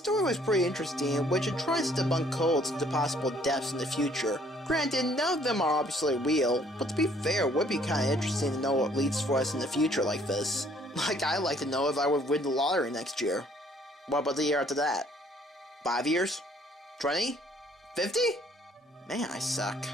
story was pretty interesting, in which it tries to debunk codes into possible deaths in the future. Granted, none of them are obviously real, but to be fair, it would be kinda interesting to know what leads for us in the future like this. Like, I'd like to know if I would win the lottery next year. What about the year after that? 5 years? 20? 50? Man, I suck.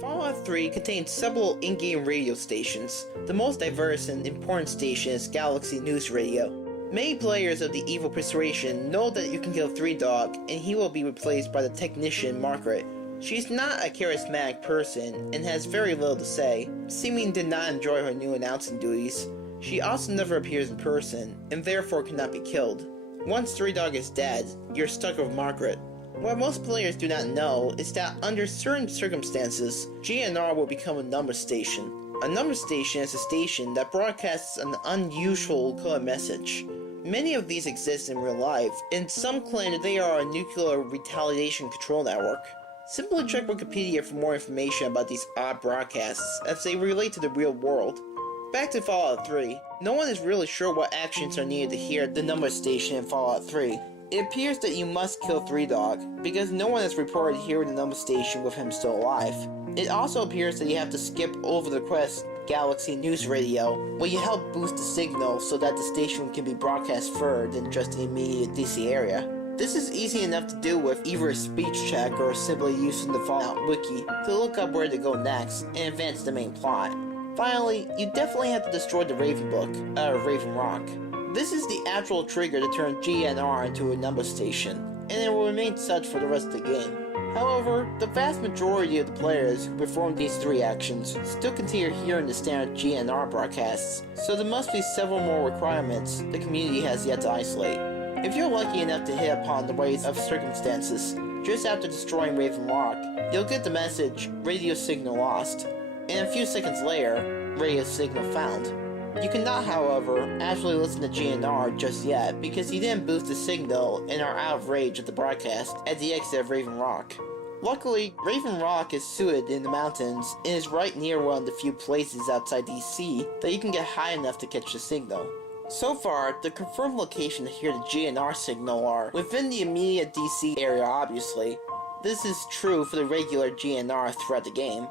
Fallout 3 contains several in-game radio stations. The most diverse and important station is Galaxy News Radio. Many players of the Evil Persuasion know that you can kill Three Dog, and he will be replaced by the technician Margaret. She's not a charismatic person, and has very little to say. Seeming did not enjoy her new announcing duties. She also never appears in person, and therefore cannot be killed. Once Three Dog is dead, you're stuck with Margaret. What most players do not know is that under certain circumstances, GNR will become a number station. A number station is a station that broadcasts an unusual color message. Many of these exist in real life, and some claim that they are a nuclear retaliation control network. Simply check Wikipedia for more information about these odd broadcasts as they relate to the real world. Back to Fallout 3, no one is really sure what actions are needed to hear the number station in Fallout 3. It appears that you must kill Three Dog, because no one has reported hearing the number station with him still alive. It also appears that you have to skip over the quest Galaxy News Radio, where you help boost the signal so that the station can be broadcast further than just the immediate DC area. This is easy enough to do with either a speech check or simply using the Fallout Wiki to look up where to go next and advance the main plot. Finally, you definitely have to destroy the Raven Rock. This is the actual trigger to turn GNR into a number station, and it will remain such for the rest of the game. However, the vast majority of the players who perform these three actions still continue hearing the standard GNR broadcasts, so there must be several more requirements the community has yet to isolate. If you're lucky enough to hit upon the ways of circumstances, just after destroying Raven Rock, you'll get the message, radio signal lost, and a few seconds later, radio signal found. You cannot, however, actually listen to GNR just yet because you didn't boost the signal and are out of range of the broadcast at the exit of Raven Rock. Luckily, Raven Rock is situated in the mountains and is right near one of the few places outside DC that you can get high enough to catch the signal. So far, the confirmed location to hear the GNR signal are within the immediate DC area obviously. This is true for the regular GNR throughout the game.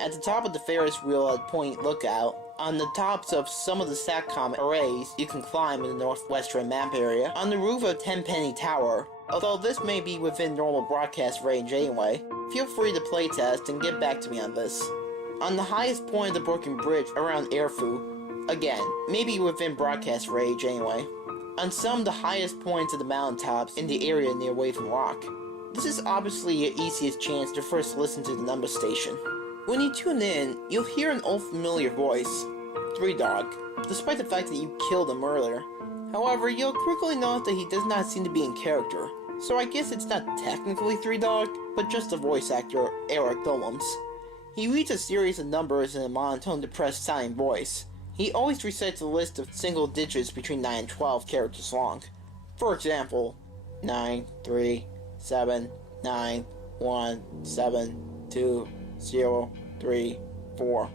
At the top of the Ferris wheel at Point Lookout, on the tops of some of the SATCOM arrays you can climb in the northwestern map area, on the roof of Tenpenny Tower, although this may be within normal broadcast range anyway. Feel free to playtest and get back to me on this. On the highest point of the broken bridge around Airfu, again, maybe within broadcast range anyway. On some of the highest points of the mountaintops in the area near Raven Rock. This is obviously your easiest chance to first listen to the number station. When you tune in, you'll hear an old familiar voice, Three Dog, despite the fact that you killed him earlier. However, you'll quickly notice that he does not seem to be in character, so I guess it's not technically Three Dog, but just the voice actor, Eric Dolums. He reads a series of numbers in a monotone depressed sounding voice. He always recites a list of single digits between 9 and 12 characters long. For example, 9, 3, 7, 9, 1, 7, 2, 0, 3, 4.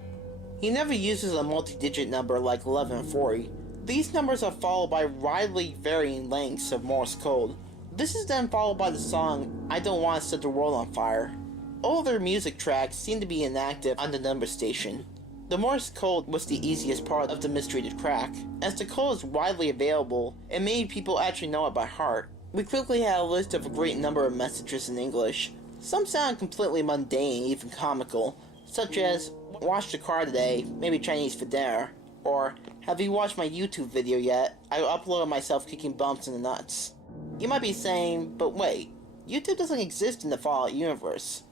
He never uses a multi-digit number like 11 and 40. These numbers are followed by widely varying lengths of Morse code. This is then followed by the song I Don't Want to Set the World on Fire. All their music tracks seem to be inactive on the number station. The Morse code was the easiest part of the mystery to crack, as the code is widely available and many people actually know it by heart. We quickly had a list of a great number of messages in English. Some sound completely mundane, even comical, such as, "Washed the car today, maybe Chinese for dinner," or, "Have you watched my YouTube video yet? I uploaded myself kicking bumps in the nuts." You might be saying, but wait, YouTube doesn't exist in the Fallout universe.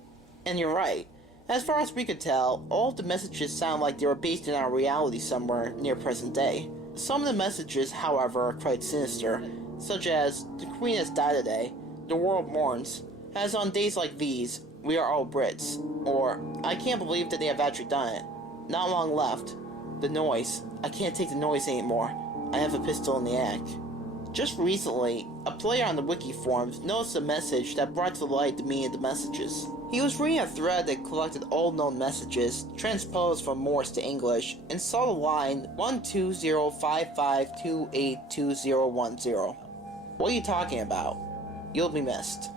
And you're right. As far as we could tell, all of the messages sound like they were based in our reality somewhere near present day. Some of the messages, however, are quite sinister, such as, "The Queen has died today, the world mourns, as on days like these, we are all Brits," or, "I can't believe that they have actually done it. Not long left. The noise. I can't take the noise anymore. I have a pistol in the act." Just recently, a player on the wiki forums noticed a message that brought to light the meaning of the messages. He was reading a thread that collected all known messages, transposed from Morse to English, and saw the line 12055282010. What are you talking about? You'll be missed.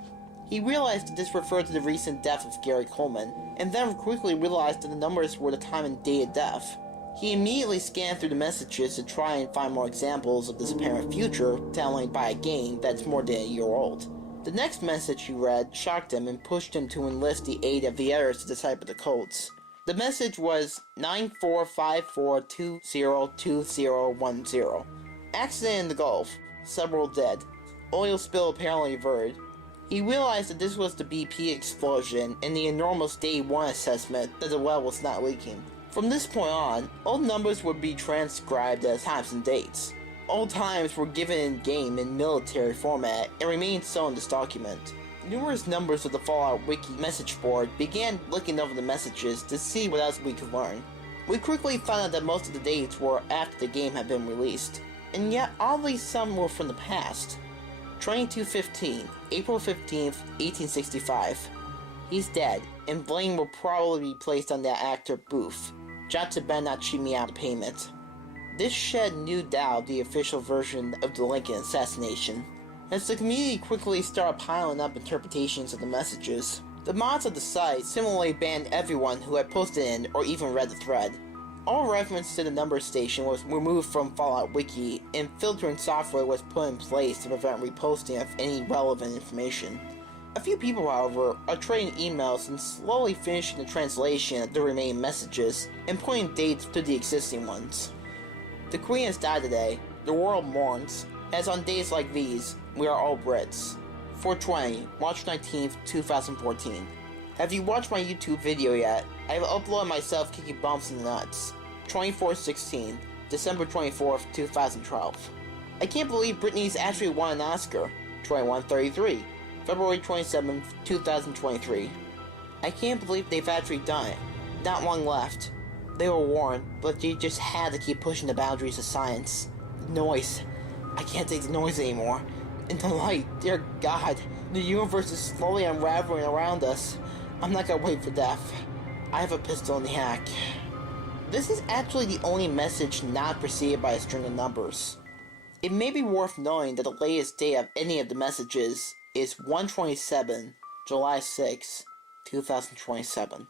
He realized that this referred to the recent death of Gary Coleman, and then quickly realized that the numbers were the time and date of death. He immediately scanned through the messages to try and find more examples of this apparent future telling by a game that's more than a year old. The next message he read shocked him and pushed him to enlist the aid of the others to decipher the codes. The message was 9454202010. Accident in the Gulf. Several dead. Oil spill apparently averted. He realized that this was the BP explosion and the enormous Day 1 assessment that the well was not leaking. From this point on, all numbers would be transcribed as times and dates. All times were given in-game in military format and remained so in this document. Numerous numbers of the Fallout Wiki message board began looking over the messages to see what else we could learn. We quickly found out that most of the dates were after the game had been released, and yet oddly some were from the past. 2215, April 15th, 1865. He's dead, and blame will probably be placed on that actor Booth. Johnson better not cheat me out of payment. This shed new doubt the official version of the Lincoln assassination, as the community quickly started piling up interpretations of the messages. The mods of the site similarly banned everyone who had posted in or even read the thread. All reference to the number station was removed from Fallout Wiki, and filtering software was put in place to prevent reposting of any relevant information. A few people, however, are trading emails and slowly finishing the translation of the remaining messages and putting dates to the existing ones. The Queen has died today. The world mourns, as on days like these, we are all Brits. 420, March 19th, 2014. Have you watched my YouTube video yet? I have uploaded myself kicking bumps in the nuts. 2416, December 24th, 2012. I can't believe Britney's actually won an Oscar. 2133, February 27th, 2023. I can't believe they've actually done it. Not long left. They were warned, but they just had to keep pushing the boundaries of science. The noise. I can't take the noise anymore. And the light, dear God, the universe is slowly unraveling around us. I'm not gonna wait for death. I have a pistol in the hack. This is actually the only message not preceded by a string of numbers. It may be worth knowing that the latest date of any of the messages is 127, July 6, 2027.